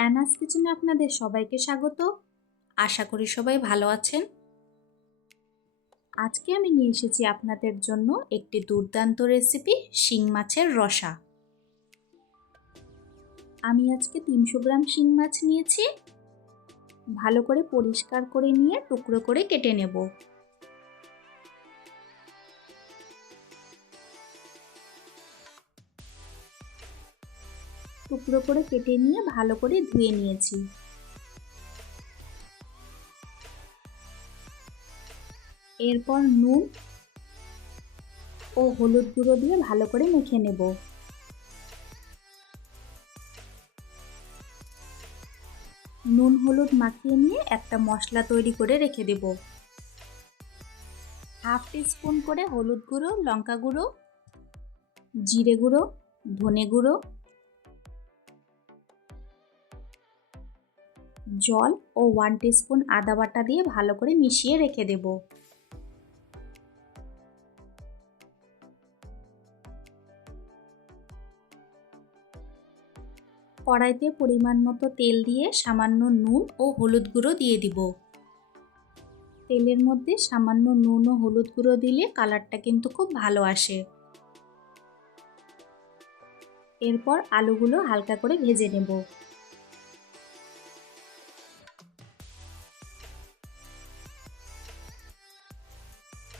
অ্যানাস কিচেনে আপনাদের সবাইকে স্বাগত। আশা করি সবাই ভালো আছেন। আজকে আমি নিয়ে এসেছি আপনাদের জন্য একটি দুর্দান্ত রেসিপি, শিং মাছের রসা। আমি আজকে তিনশো গ্রাম শিং মাছ নিয়েছি। ভালো করে পরিষ্কার করে নিয়ে টুকরো করে কেটে নেব। টুকরো করে কেটে নিয়ে ভালো করে ধুয়ে নিয়েছি। এরপর নুন ও হলুদ গুঁড়ো দিয়ে ভালো করে মেখে নেব। নুন হলুদ মাখিয়ে নিয়ে একটা মশলা তৈরি করে রেখে দেব। হাফ স্পুন করে হলুদ গুঁড়ো, লঙ্কা গুঁড়ো, জিরে গুঁড়ো, ধনে গুঁড়ো জল ও ওয়ান স্পুন আদা বাটা দিয়ে ভালো করে মিশিয়ে রেখে দেব। কড়াইতে পরিমাণ মতো তেল দিয়ে সামান্য নুন ও হলুদ গুঁড়ো দিয়ে দিব। তেলের মধ্যে সামান্য নুন ও হলুদ গুঁড়ো দিলে কালারটা কিন্তু খুব ভালো আসে। এরপর আলুগুলো হালকা করে ভেজে নেব।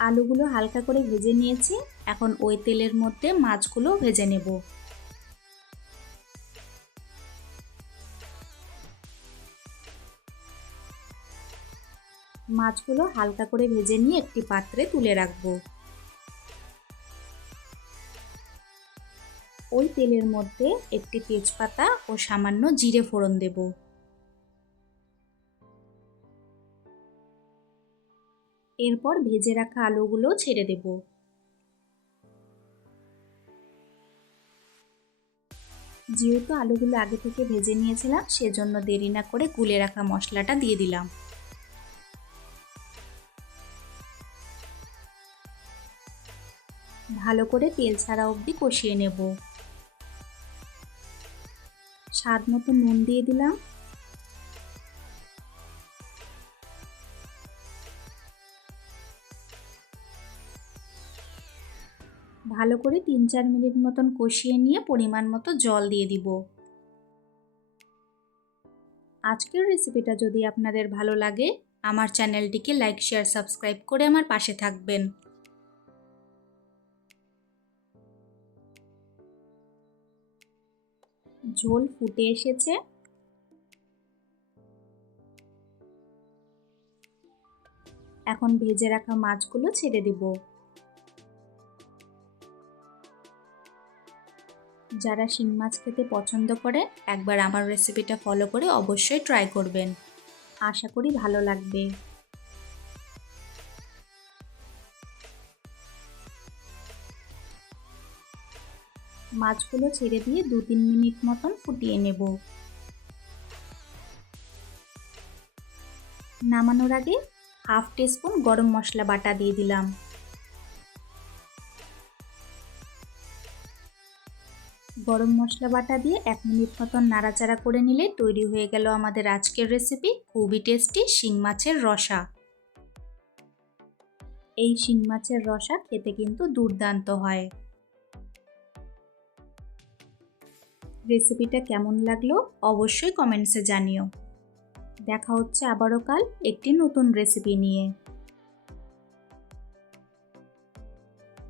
আলুগুলো হালকা করে ভেজে নিয়েছি। এখন ওই তেলের মধ্যে মাছগুলো ভেজে নেব। মাছগুলো হালকা করে ভেজে নিয়ে একটি পাত্রে তুলে রাখব। ওই তেলের মধ্যে একটি তেজপাতা ও সামান্য জিরে ফোড়ন দেবো। এরপর ভেজে রাখা আলুগুলো ছেড়ে দেব। যেহেতু আলুগুলো আগে থেকে ভেজে নিয়েছিলাম, সেজন্য দেরি না করে গুলে রাখা মশলাটা দিয়ে দিলাম। ভালো করে তেল ছাড়া অবধি কষিয়ে নেব। স্বাদ মতো নুন দিয়ে দিলাম। ভালো করে তিন চার মিনিট মতন কষিয়ে নিয়ে পরিমাণ মতো জল দিয়ে দিব। আজকের রেসিপিটা যদি আপনাদের ভালো লাগে, আমার চ্যানেলটিকে লাইক শেয়ার সাবস্ক্রাইব করে আমার পাশে থাকবেন। ঝোল ফুটে এসেছে। এখন ভেজে রাখা মাছগুলো ছেড়ে দেবো। যারা শিং মাছ খেতে পছন্দ করে, একবার আমার রেসিপিটা ফলো করে অবশ্যই ট্রাই করবেন। আশা করি ভালো লাগবে। মাছগুলো ছেড়ে দিয়ে দু তিন মিনিট মতন ফুটিয়ে নেব। নামানোর আগে হাফ টিস্পুন গরম মশলা বাটা দিয়ে দিলাম। গরম মশলা বাটা দিয়ে এক মিনিট মতন নাড়াচাড়া করে নিলে তৈরি হয়ে গেল আমাদের আজকের রেসিপি খুবই টেস্টি শিং মাছের রসা। এই শিং মাছের রসা খেতে কিন্তু দুর্দান্ত হয়। রেসিপিটা কেমন লাগল অবশ্যই কমেন্টসে জানিও। দেখা হচ্ছে আবারও কাল একটি নতুন রেসিপি নিয়ে।